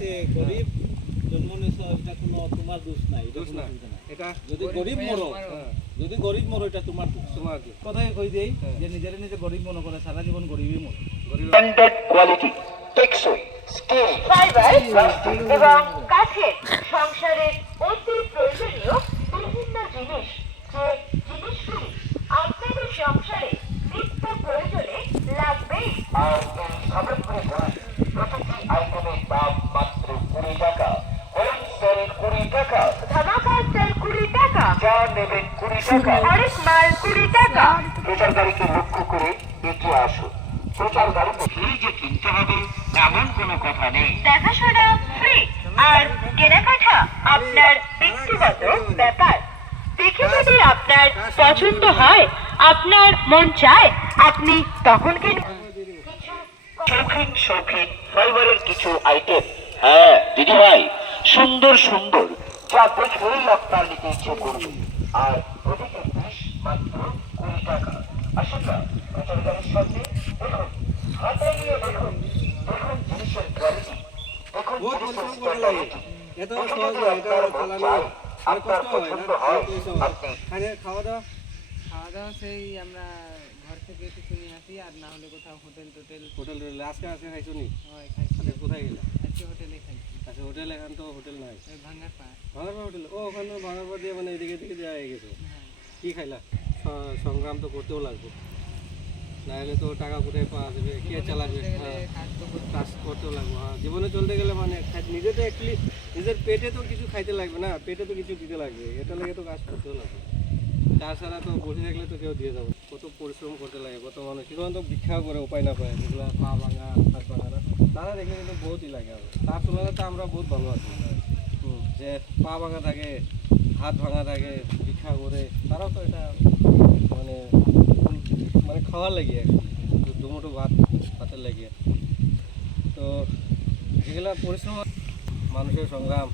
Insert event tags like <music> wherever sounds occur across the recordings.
হয়েছে গরিব জন্ম নিয়েছে এটা কোনো তোমার দোষ নাই দোষ না এটা যদি গরিব মরো যদি গরিব মরো এটা তোমার দোষ। তোমার কথাই কই দেই। যে নিজেরে নিজে গরিব মনে করে সারা জীবন গরিবই মরে স্ট্যান্ডার্ড কোয়ালিটি টেকসই স্কিল ফাইবার এবং কাঠের সংসারের অতি প্রয়োজনীয় বিভিন্ন জিনিস যে জিনিসগুলি আপনাদের সংসারে নিত্য প্রয়োজনে লাগবেই আর এই সামগ্রী বই প্রতিটি আইটেমের দাম মাত্র কুড়ি টাকা হোলসেল কুড়ি টাকা ধামাকা সেল কুড়ি টাকা যা নেবেন কুড়ি টাকা। হরেক মাল কুড়ি টাকা। প্রচার গাড়িকে লক্ষ্য করে এগিয়ে আসুন প্রচার গাড়িতে ফ্রি যে কিনতে হবে এমন কোনো কথা নেই। দেখাশোনা ফ্রি আর কেনাকাটা আপনার ব্যক্তিগত ব্যাপার। দেখে যদি আপনার পছন্দ হয় আপনার মন চায় আপনি তখন কিনুন শৌখিন শৌখিন ফাইবারের কিছু আইটেম হ্যাঁ দিদি ভাই সুন্দর সুন্দর। যা দেখলেই আপনার নিতে ইচ্ছে করবে। আর প্রতিটি পিস মাত্র কুড়ি টাকা। আসুন না প্রচার গাড়ির সামনে দেখুন হাতে নিয়ে দেখুন। দেখুন জিনিসের কোয়ালিটি দেখুন জিনিসের পরিশ্রম করতে লাগে। স্ট্যান্ডার্ড এত সহজ না এটা চালানো চায়, অনেক কষ্ট হয় পছন্দ হয়, আপনি খাওয়া দাওয়া। খাওয়া দাওয়া সেই আমরা ঘর থেকে কিছু নিয়ে আসি আর না হলে কোথাও হোটেল টোটেল হোটেল টোটেল আজকে আজকে খাইছো নি? হয় খাই কোথায় গেলা? হোটেলে খাইছি আচ্ছা হোটেল এখন তো হোটেল নাই। ওই ভাঙ্গার পা ভাঙারপা হোটেল? ও ওখানে ভাঙারপা দিয়ে মানে এদিকে এদিকে দেওয়া হয়ে গেছো। হ্যাঁ। কি খাইলা? সংগ্রাম তো করতেও লাগবে। না হলে তো টাকা কোথায় পাওয়া যাবে কে চালাবে? হ্যাঁ। কাজ করতেও লাগবে হ্যাঁ। জীবনে চলতে গেলে মানে নিজে তো অ্যাকচুয়ালি নিজের পেটে তো কিছু খাইতে লাগবে না পেটে তো কিছু দিতে লাগবে। এটা লাগে তো কাজ করতেও লাগবে। তাছাড়া তো বসে থাকলে তো কেউ দিয়ে যাবে কত পরিশ্রম করতে লাগে, কত মানুষ কিছু তো ভিক্ষা করে উপায় না পায় যেগুলো পা ভাঙা, হাত ভাঙা তারা দেখলে কিন্তু বহুতই লাগে আমার তার তুলনায় তো আমরা বহুত ভালো আছি যে পা ভাঙা থাকে, হাত ভাঙা থাকে, ভিক্ষা করে, তারাও তো এটা মানে মানে খাওয়ার লাগে। দুমুটো ভাত, ভাতের লাগে তো এগুলা পরিশ্রম মানুষের সংগ্রাম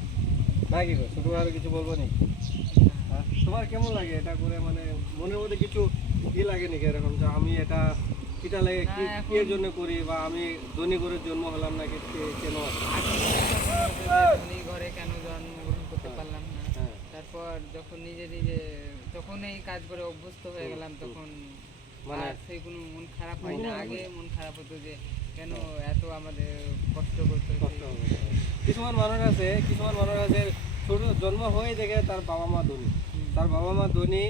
না কি? ছোটো আর কিছু বলব নি? তোমার কেমন লাগে এটা করে? মানে মনের মধ্যে কিছু ই লাগে নাকি এরকম যে আমি এটা কিটা লাগে? কি কি এর জন্য করি বা আমি ধনী করে জন্ম হলাম নাকি কে- কেন? ধনী ঘরে কেন জন্মগ্রহণ করতে পারলাম না। হ্যাঁ। তারপর যখন নিজে নিজে যখন এই কাজ করে অভ্যস্ত হয়ে গেলাম তখন মানে সেই কোনো মন খারাপ হয় না। আগে মন খারাপ হতো যে কেন এত আমাদের কষ্ট করতে কষ্ট কিছুমান মানুষ আছে কিছুমান মানুষ আছে ছোট জন্ম হয়ে দেখে তার বাবা মা ধনী। তার বাবা মা ধনী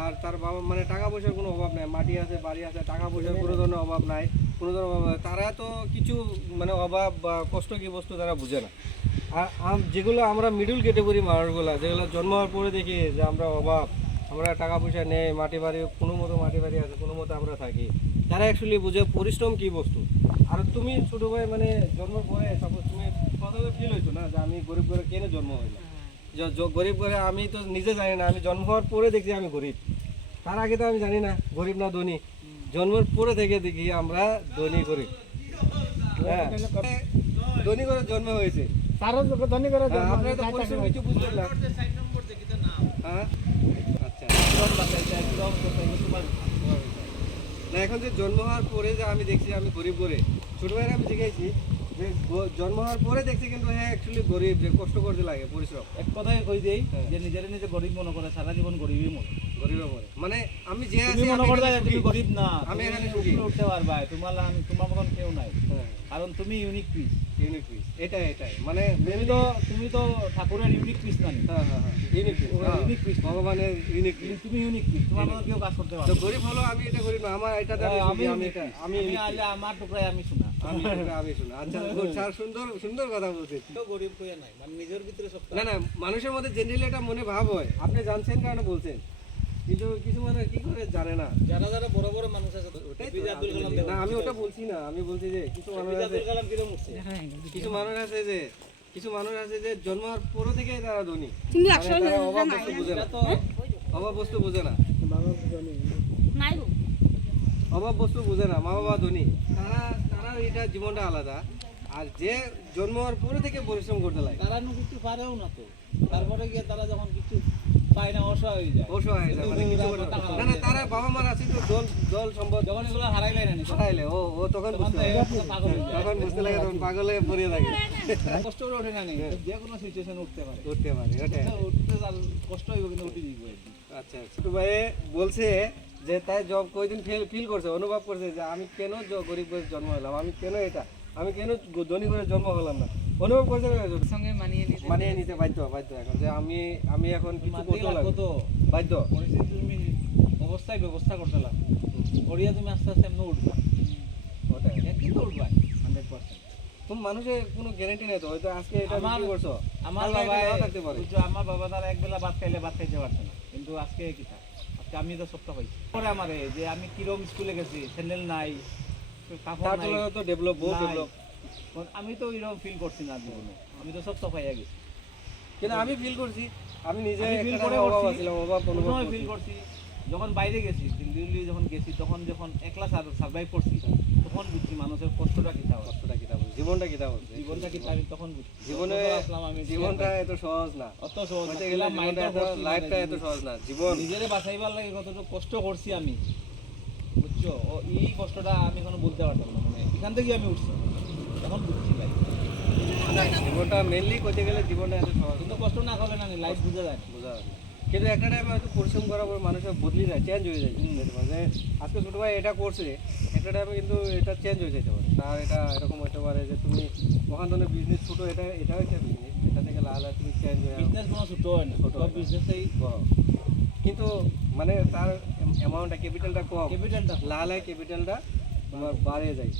আর তার বাবা মানে টাকা পয়সার কোনো অভাব নাই। মাটি আছে বাড়ি আছে টাকা পয়সার কোনো ধরনের অভাব নাই। কোনো ধরনের অভাব নাই। তারা তো কিছু মানে অভাব বা কষ্ট কি বস্তু তারা বুঝে না। আর যেগুলো আমরা মিডল ক্যাটেগরি মানুষগুলো যেগুলো জন্ম হওয়ার পরে দেখি যে আমরা অভাব আমরা টাকা পয়সা নেই মাটি বাড়ি কোনো মতো মাটি বাড়ি আছে কোনো মতো আমরা থাকি। তারা অ্যাকচুয়ালি বুঝে পরিশ্রম কি বস্তু। আর তুমি ছোটো ভাই মানে জন্মের পরে সাপোজ তুমি প্রথমে ফিল হইতো না যে আমি গরিব ঘরে কেন জন্ম হইলাম? গরিব ঘরে আমি তো নিজে জানি না আমি জন্ম হওয়ার পরে দেখছি আমি গরিব। তার আগে তো আমি জানি না গরিব না ধনী। জন্মের পরে থেকে দেখি আমরা ধনী গরিব। হ্যাঁ। ধনী করে জন্ম হয়েছে। তারও ধনী করে হ্যাঁ, আপনারা তো পরিশ্রম কিছু বুঝলেন না। হ্যাঁ? আচ্ছা। না এখন যে জন্ম হওয়ার পরে যে আমি দেখছি আমি গরিব করে ছোট ভাইয়ের আমি দেখেছি যে জন্ম হওয়ার পরে দেখছি কিন্তু হ্যাঁ অ্যাকচুয়ালি গরিব যে কষ্ট করতে লাগে পরিশ্রম। এক কথাই কই দেই হ্যাঁ। যে নিজেরে নিজে গরিব মনে করে সারা জীবন গরিবই মরে গরিবের পরে মানে আমি যে আছি মনে আমি করবে তুমি গরিব না আমি এখানে সুখী। উঠতে পারবা তোমার তোমার মতন কেউ নাই। হ্যাঁ। কারণ তুমি ইউনিক পিস ইউনিক পিস এটাই এটাই। মানে তুমি তো তুমি তো ঠাকুরের ইউনিক পিস না হ্যাঁ হ্যাঁ ইউনিক পিস unique piece। ভগবানের ইউনিক পিস তুমি ইউনিক পিস তোমার মতন কেউ কাজ করতে পারবে গরিব হলো আমি এটা গরিব না। আমার আমি আমি এটা আমি আমি unique আমার টুকরায় আমি শোনা। আচ্ছা <laughs> good, স্যার সুন্দর সুন্দর কথা বলছেন। তো গরিব কইয়া নাই মানে নিজের ভিতরে সব না না মানুষের মধ্যে জেনারেলি এটা মনে ভাব হয়। আপনি জানছেন কারণে বলছেন? কিন্তু কিছু মানুষ কি করে জানে না? যারা যারা বড় বড় মানুষ আছে না আমি ওটা বলছি না। আমি বলছি যে কিছু মানুষ আছে কিছু মানুষ আছে যে কিছু মানুষ আছে যে জন্ম হওয়ার পর থেকে তারা ধনী। তুমি মানে অভাব বস্তু বুঝে না। অভাব বস্তু বুঝে না। অভাব বস্তু বুঝে না মা বাবা ধনী। তারা তারা এটা জীবনটা আলাদা। আর যে জন্ম হওয়ার পরে থেকে পরিশ্রম করতে লাগে। তারা নু কিছু পারেও না তো। তারপরে গিয়ে তারা যখন কিছু পায় না অসহায় হয়ে যায়। অসহায় হয়ে যায়, মানে কিছু না। না তারা বাবা মার আছে তো জল জল সম্পদ যখন এগুলো হারাইলে না হারাইলে ও ও তখন বুঝতে যায়। তখন বুঝতে লাগে তখন পাগলে পড়িয়ে থাকে। কষ্ট করে ওঠে না যে কোনো সিচুয়েশন উঠতে পারে। উঠতে পারে ওটাই। উঠতে কষ্ট হইব কিন্তু উঠে দিব একদিন আচ্ছা আচ্ছা। ছোট ভাই বলছে যে তাই জব কয়দিন ফিল ফিল করছে অনুভব করছে যে আমি কেন গরিব ঘরে জন্ম হলাম আমি কেন এটা? আমি কেন ধনী করে জন্ম হলাম না? অনুভব করছে সঙ্গে মানিয়ে নিতে। মানিয়ে নিতে বাধ্য বাধ্য এখন যে আমি আমি এখন কিছু করতে লাগবো বাধ্য। তুমি অবস্থায় ব্যবস্থা করতে লাগবে। করিয়া তুমি আস্তে আস্তে এমনি উঠবা। ওটাই। একদিন তো উঠবা হান্ড্রেড পার্সেন্ট। তুমি মানুষের কোনো গ্যারান্টি নেই তো হয়তো আজকে এটা আমার- করছ। আমার বাবা থাকতে পারে। আমার বাবা তারা এক বেলা ভাত খাইলে ভাত খাইতে পারছে না। কিন্তু আজকে কি থাক আজকে আমি তো সপ্তাহ পাইছি। পরে আমারে যে আমি কিরম স্কুলে গেছি স্যান্ডেল নাই তার তুলনায় তো ডেভেলপ বহু ডেভেলপ আমি তো এরকম ফিল করছি না জীবনে। আমি তো সপ্তাহ পাইয়া গেছি। কিন্তু আমি ফিল করছি। আমি নিজে ফিল করে অভাব ছিলাম অভাব অনুভব ফিল করছি। যখন বাইরে গেছি দিল্লি যখন গেছি তখন যখন একলা সার্ভাইভ করছি তখন বুঝছি মানুষের কষ্টটা কি তা কষ্টটা কিতা বলছে জীবনটা কিতা বলছে জীবনটা কি আমি তখন বুঝছি। জীবনে আসলাম আমি জীবনটা এত সহজ না। অত সহজ না। বলতে গেলে কিলা জীবনটা মাইন্ডটা এত লাইফটা এত সহজ না জীবন। নিজেরে বাঁচাইবার লাগে কতটুকু কষ্ট করছি আমি বুঝছ? ও এই কষ্টটা আমি এখনও বলতে পারতাম না মানে এখান থেকে আমি উঠছি। তখন বুঝছি লাইফ জীবনটা মেনলি করতে গেলে জীবনটা এত সহজ কিন্তু কষ্ট না করলে না লাইফ বুঝা যায়। বোঝা যায়। কিন্তু একটা টাইমে হয়তো পরিশ্রম করার পর মানুষের বদলে যায় চেঞ্জ হয়ে যায় মানে আজকে ছোটো ভাই এটা করছে একটা টাইমে কিন্তু এটা চেঞ্জ হয়ে যেতে পারে। তার এটা এরকম হতে পারে যে তুমি ওখান থেকে বিজনেস ছোটো এটা এটাও একটা বিজনেস এটা থেকে লাল তুমি চেঞ্জ হয়ে বিজনেস কোনো ছোট হয় না ছোট সব হয়। বিজনেসেই কিন্তু মানে তার অ্যামাউন্টটা ক্যাপিটালটা কম। ক্যাপিটালটা লাল ক্যাপিটালটা তোমার বাড়ে যায়।